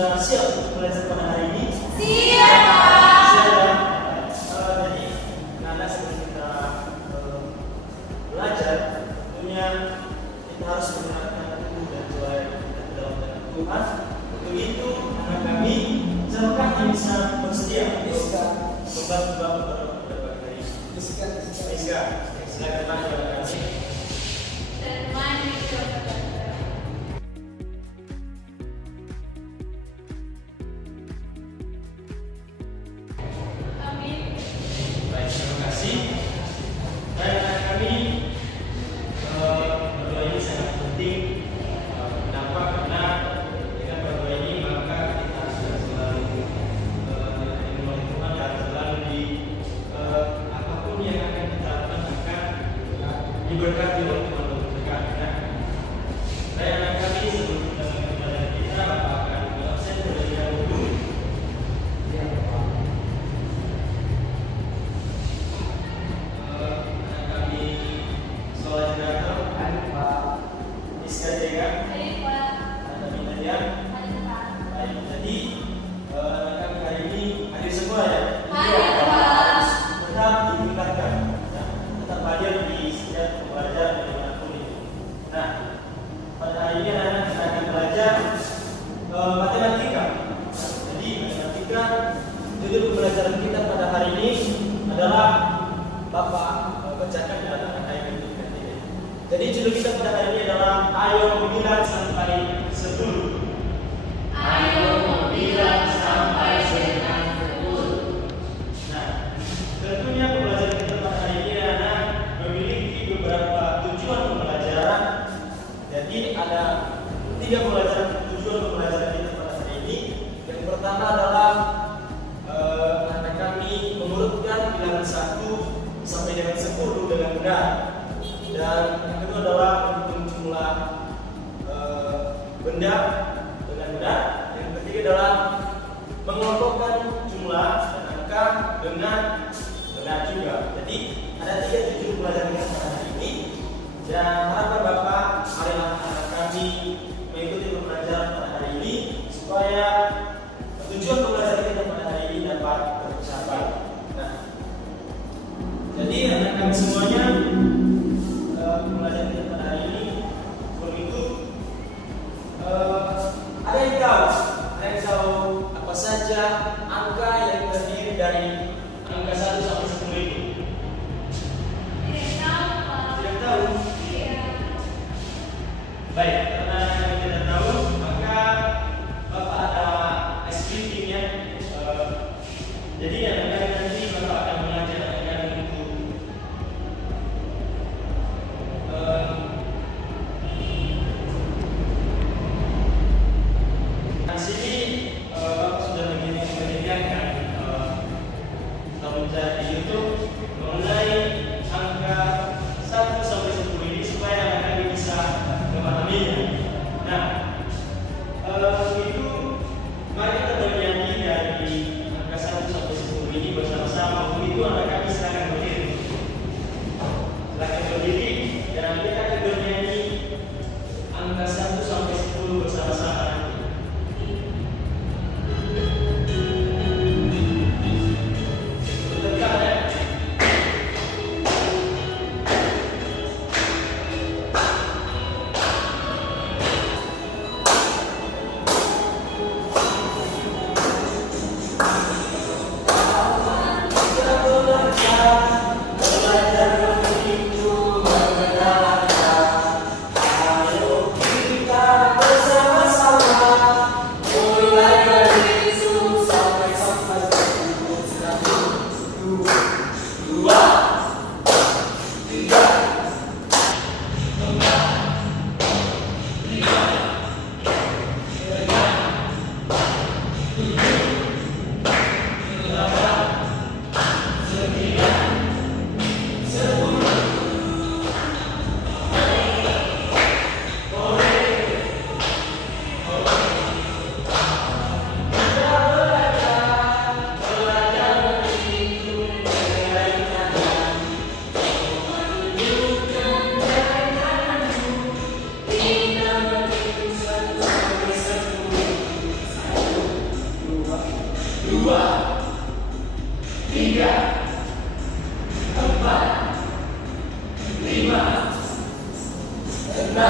sudah siap untuk belajar pada hari ini? Siap, Pak. Siap. Jadi, karena sebelum kita belajar, tentunya kita harus menggunakan tubuh dan jiwa kita ke dalam nama Tuhan. Untuk itu, anak kami, siapakah yang bisa bersedia membantu Bapak pada pagi hari ini? Rizka, silakan maju anak kami. Baik, terima kasih. Dan anak kami, berdoa ini sangat penting. Kenapa? Karena dengan berdoa ini maka kita akan selalu dimulai Tuhan dan selalu di apapun yang akan kita lakukan akan diberkati oleh Tuhan berkat. Dan anak kami sebelum kita mulai kita Bapak akan berabsen terlebih dahulu. Judul pembelajaran kita pada hari ini adalah Bapak bacakan dalam anak ayat itu. Jadi judul kita pada hari ini adalah Ayo Membilang Sampai 10. Ayo membilang sampai dengan 10. Nah, tentunya pembelajaran kita pada hari ini adalah memiliki beberapa tujuan pembelajaran. Jadi ada 3 tujuan pembelajaran kita pada hari ini. Yang pertama adalah anak kami mengurutkan bilangan 1 sampai dengan 10 dengan benar. Dan yang kedua adalah menghitung jumlah benda dengan benar. Yang ketiga adalah mengelompokkan jumlah dan angka dengan benar juga. Jadi ada 3 tujuan pembelajaran kita pada hari ini. Dan harapan Bapak, marilah anak kami mengikuti pembelajaran pada hari ini supaya tujuan pembelajaran kita pada hari ini dapat tercapai. Nah, jadi anak kami semuanya pembelajaran kita pada hari ini sebelum itu ada yang tahu apa saja angka yang terdiri dari angka 1 sampai 10 itu? Tidak tahu? Baik, karena kami tidak tahu, maka Bapak ada SPT-nya. Jadi nanti Bapak akan mengajar untuk di sini Bapak sudah menyediakan di YouTube mengenai angka 1 sampai 10 ini supaya kami bisa memahaminya.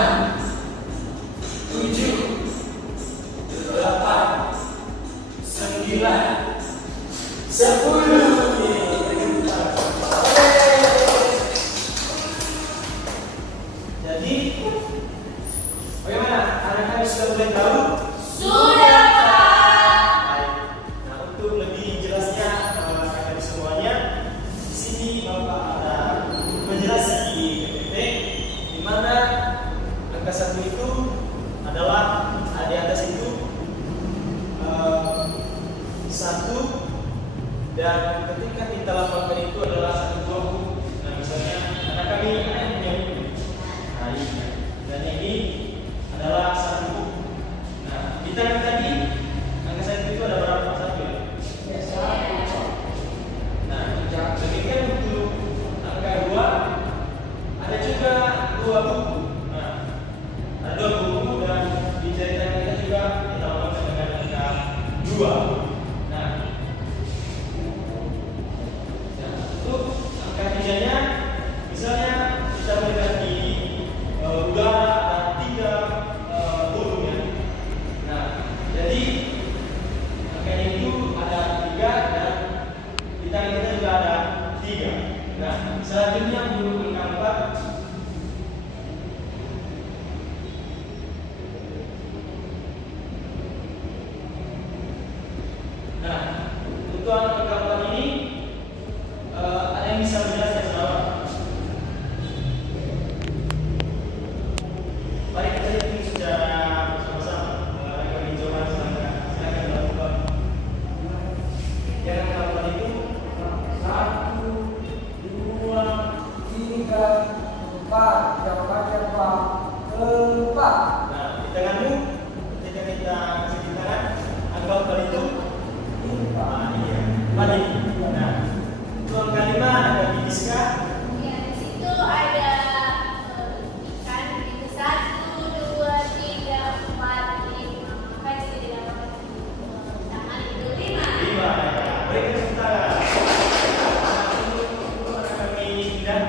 7, 8, 9, 10. Jadi, bagaimana? Anak-anak sudah mulai tahu? Sudah, Pak. Baik. Nah, untuk lebih jelasnya kakak semuanya, di sini Bapak ada penjelasan di PPT, di mana angka 1 itu adalah di atas itu 1, dan ketika kita lapangkan itu adalah 1 buku. Nah, misalnya anak kami ada yang punya buku. Nah, ini. Dan ini adalah 1 buku. Nah, di tangan tadi angka 1 itu ada berapa? 1 ya? Nah, demikian untuk angka 2 ada juga 2 buku. Nah, ada 2 buku dan di jaritan kita juga kita lakukan dengan angka 2. Nah, untuk angka 3-nya misalnya kita melihat di udara ada 3 hurufnya. Nah, jadi angkanya itu ada 3 dan di tangan kita juga ada 3. Nah, selanjutnya untuk angka 4. Nah, untuk angka 4 ini ada yang bisa menjelaskan sama? Mari kita hitung secara bersama-sama. Kami coba silakan dilakukan. Yang angka 4 itu 1, 2, 3, 4. Yang pakai Pak. 4. Nah, di tanganmu ketika kita kasih di tangan angka 4 itu iya, balik. Nah, untuk angka 5 ada di Giska. Ya, di situ ada ikan itu 1, 2, 3, 4, 5. Maka jadi dengan tangan itu 5. 5 ya. Berikan tepuk tangan. Nah, untuk anak kami Indah.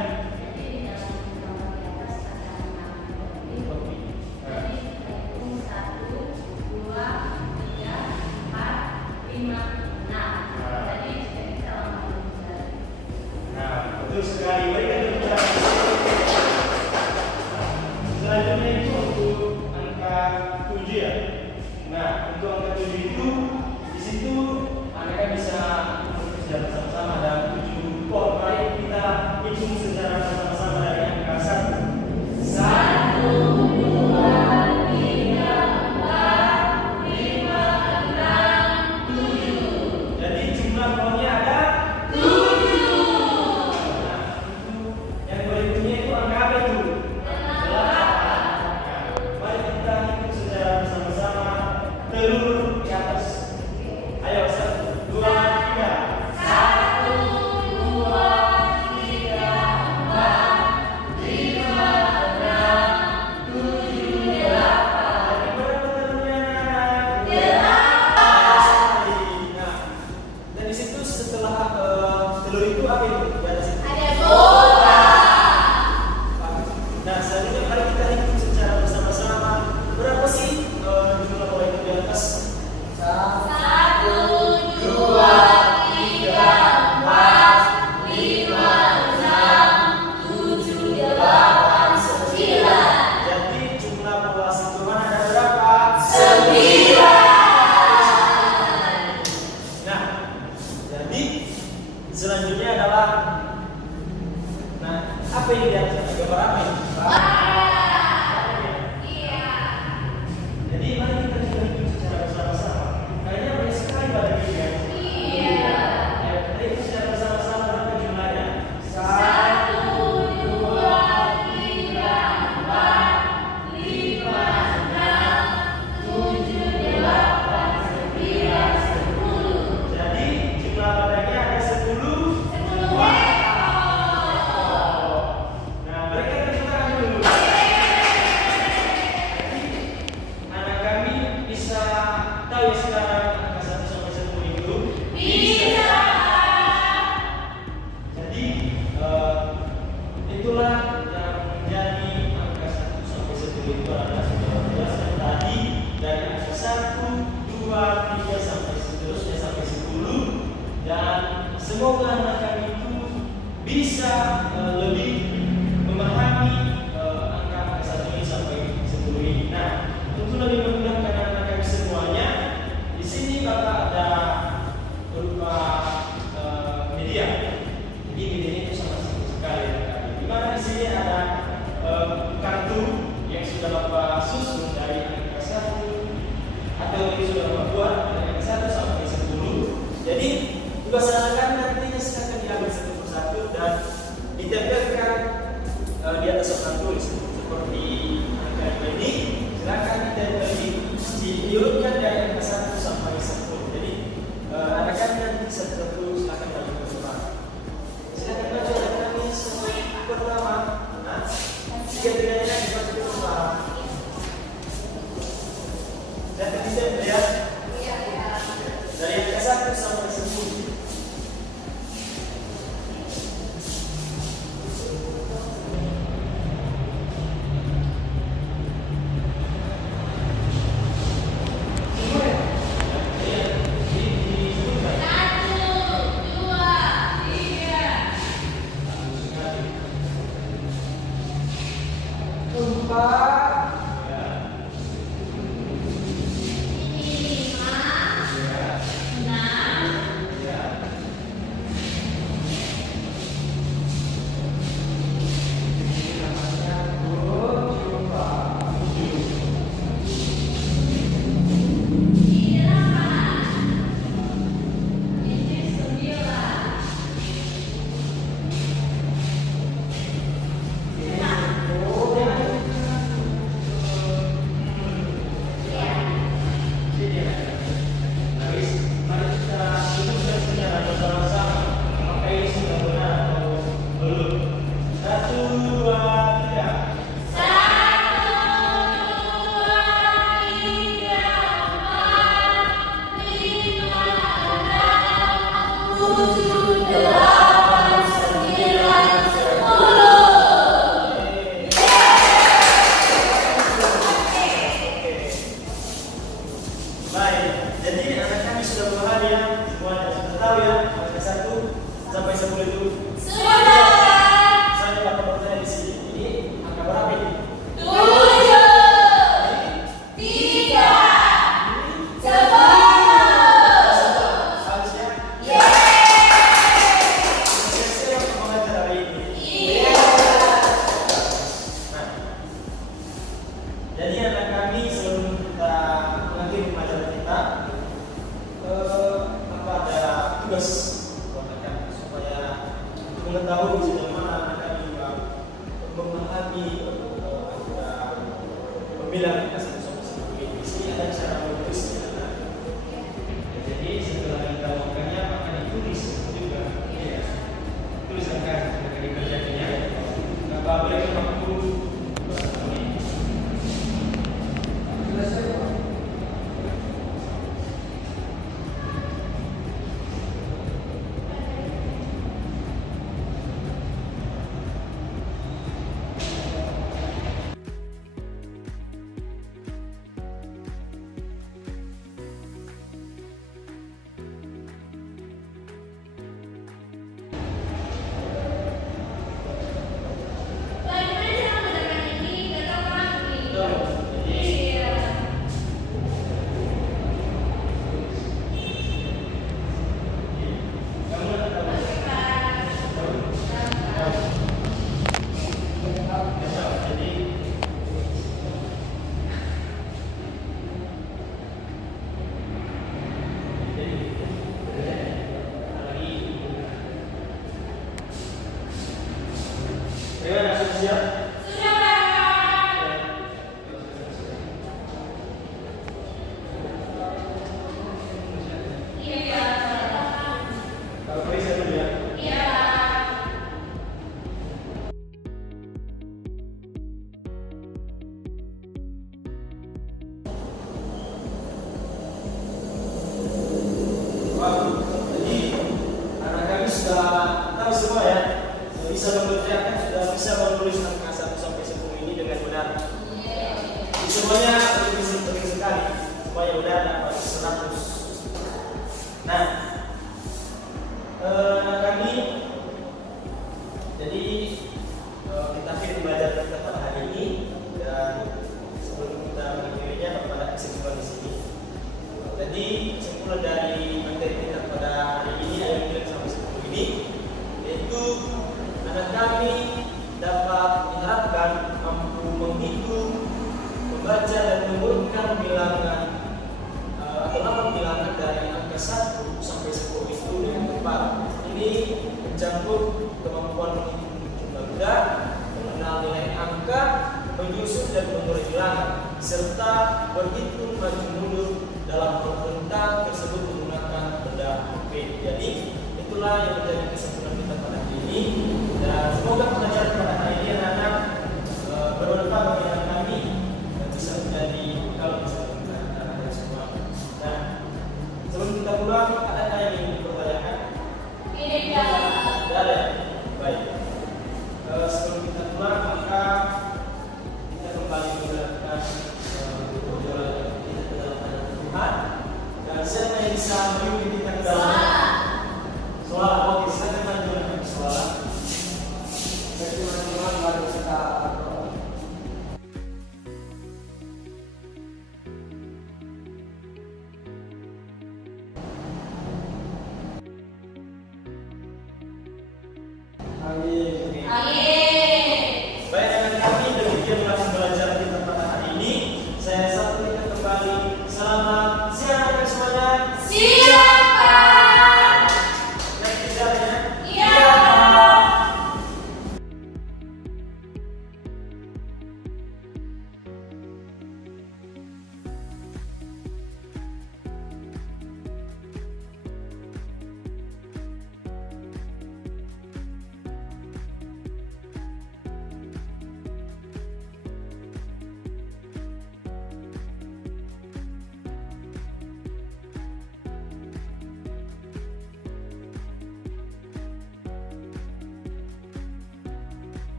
Nah, betul sekali. Berikan tepuk tangan. Selanjutnya itu untuk angka 7 ya. Nah, untuk angka 7 itu di situ Anda bisa bekerja bersama-sama dan 7 pot. Mari kita hitung secara bersama-sama dari angka 1. 1, 2, 3, 4, 5, 6, 7. Jadi jumlah pohonnya ada 7. Nah, yang berikutnya itu angka apa itu? 8. Nah, mari kita hitung secara bersama-sama telur di atas. Ayo, 1, 2, 3. 1, itu adalah sudah jelaskan tadi dari angka 1, 2, 3 sampai seterusnya sampai 10, dan semoga anak itu bisa lebih memahami angka 1 ini sampai 10 ini. Nah, untuk lebih memudahkan anak-anak semuanya, di sini Bapak ada berupa media. Jadi medianya itu sangat simpel sekali. Di mana di sini ada kartu yang sudah Bapak susun dari angka 1 atau yang sudah Bapak buat dari angka 1 sampai 10. Jadi tugas anak-anak nantinya akan diambil satu persatu dan ditempelkan di atas papan tulis seperti angka ini. Silakan ditempel diurutkan dari angka 1 sampai 10. Jadi anak-anak nanti satu-satu silakan bagi ke depan. Silakan baca kami pertama. Nah, tiga-tiganya dibaca ke depan. Dan bisa melihat dari angka 1 sampai 10. Bilang di sini ada cara menulisnya. Jadi setelah kita makannya maka ditulis juga. Ya. Tulis akan dikerjakannya. Apa boleh waktu semuanya penting sekali supaya udah dapat 100. Nah, kami jadi kita akhiri belajar kita pada hari ini, dan sebelum kita mengakhirinya kepada kesimpulan di sini. Jadi kesimpulan dari materi kita pada hari ini ayat 9 sampai 10 ini, yaitu anak kami dapat diharapkan mampu menghitung, membaca dan mengurutkan bilangan atau 8 bilangan dari angka 1 sampai 10 itu dengan tepat. Ini mencakup kemampuan menghitung jumlah benda, mengenal nilai angka, menyusun dan mengurai bilangan, serta berhitung maju mundur dalam rentang tersebut menggunakan benda P. Jadi itulah yang menjadi kesimpulan kita pada hari ini, dan semoga pelajaran pada hari ini anak-anak bermanfaat bagi anak kami dan bisa menjadi bekal bisa untuk anak-anak semua. Nah, sebelum kita pulang, adakah yang ingin dipertanyakan? Tidak ada. Baik. Sebelum kita pulang, maka kita kembali menjalankan perjalanan kita ke dalam hadirat Tuhan. Dan siapa yang bisa memimpin kita ke dalam sholat? Oke, saya akan menjalankan sholat. Teman-teman baru kita Amin. Baik, dengan kami demikianlah pembelajaran kita pada hari ini. Saya sampaikan kembali selamat siang anak semuanya. Yang tidak ya.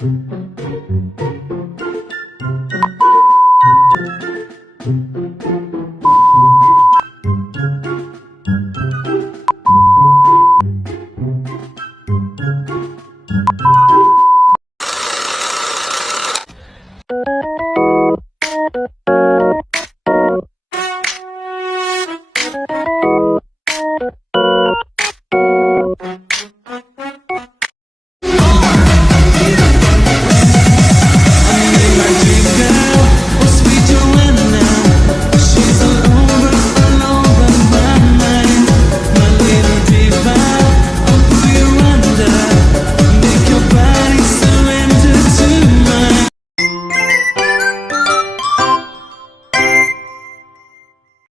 Thank you.